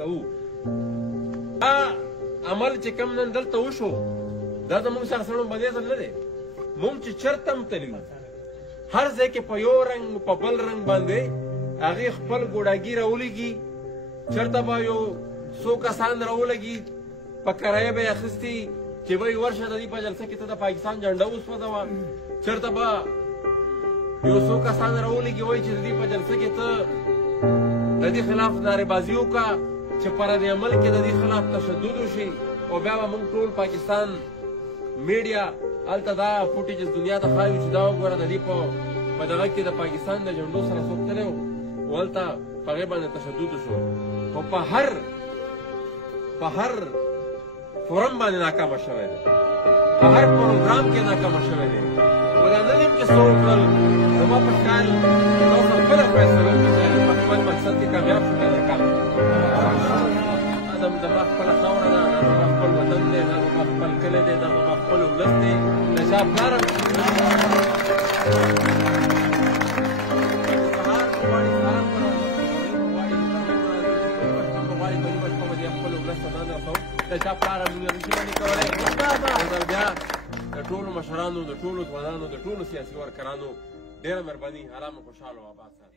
ورته وو. دا عمل چې کوم نن دلته وشو دا زموږ سره سره باندې ځل نه دی. موږ چې چرته هم تللي هر ځای کې په یو رنګ په بل رنګ باندې هغې خپل ګوډاګي راولېږي. چېرته به یو څو کسان راولګي په کرایه به یې اخیستي چې وایي ورشه د دې په جلسه کې ته د پاکستان جنډه وسوځوه. چېرته به یو څو کسان راولګي وایي چې د دې په جلسه کې ته د دې خلاف نارېبازي وکړه چې په رد عمل کې د دې خلاف تشدد وشي. او بیا به موږ ټول پاکستان میډیا هلته دا فوټیجز دنیا ته ښایو چې دا وګوره د دې په دغه کې د پاکستان د جنډو سره څوک تللی و او هلته په هغې باندې تشدد وشو. خو په هر فورم باندې ناکامه شوی دی، په هر پروګرام کې ناکامه شوی دی. خو دا نه دیم چې څه وکړل زما په خیال تاسو خپله فیصله وکړئ چې په خپل مقصد کې کامیاب شو یا ناکام. دا زما خپله خاوره ده، دا زما خپل وطن دی، دا زما خپل کلی دی، دا زما خپل ولس دی. د چا پلار د چا پلار موږ نشي باندې کولی. بیا د ټولو مشرانو، د ټولو ځوانانو، د ټولو سیاسي ورکرانو ډېره مهرباني، ارام او خوشحاله او آباد ساتئ.